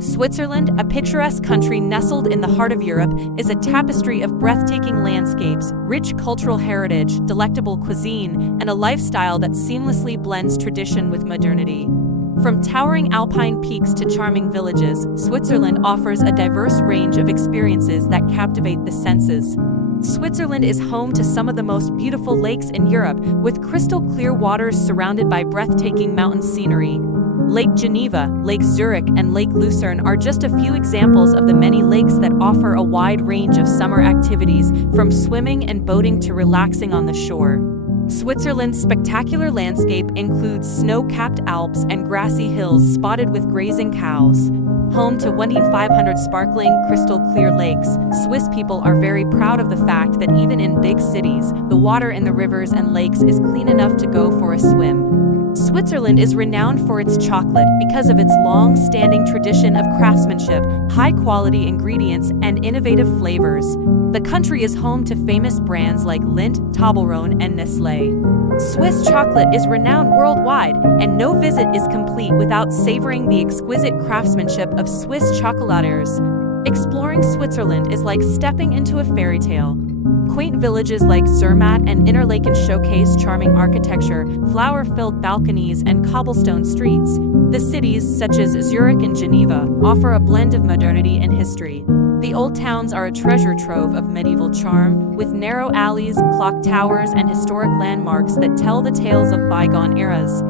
Switzerland, a picturesque country nestled in the heart of Europe, is a tapestry of breathtaking landscapes, rich cultural heritage, delectable cuisine, and a lifestyle that seamlessly blends tradition with modernity. From towering alpine peaks to charming villages, Switzerland offers a diverse range of experiences that captivate the senses. Switzerland is home to some of the most beautiful lakes in Europe, with crystal-clear waters surrounded by breathtaking mountain scenery. Lake Geneva, Lake Zurich, and Lake Lucerne are just a few examples of the many lakes that offer a wide range of summer activities, from swimming and boating to relaxing on the shore. Switzerland's spectacular landscape includes snow-capped Alps and grassy hills spotted with grazing cows. Home to 1,500 sparkling, crystal-clear lakes, Swiss people are very proud of the fact that even in big cities, the water in the rivers and lakes is clean enough to go for a swim. Switzerland is renowned for its chocolate because of its long-standing tradition of craftsmanship, high-quality ingredients, and innovative flavors. The country is home to famous brands like Lindt, Toblerone, and Nestlé. Swiss chocolate is renowned worldwide, and no visit is complete without savoring the exquisite craftsmanship of Swiss chocolatiers. Exploring Switzerland is like stepping into a fairy tale. Quaint villages like Zermatt and Interlaken showcase charming architecture, flower-filled balconies, and cobblestone streets. The cities, such as Zurich and Geneva, offer a blend of modernity and history. The old towns are a treasure trove of medieval charm, with narrow alleys, clock towers, and historic landmarks that tell the tales of bygone eras.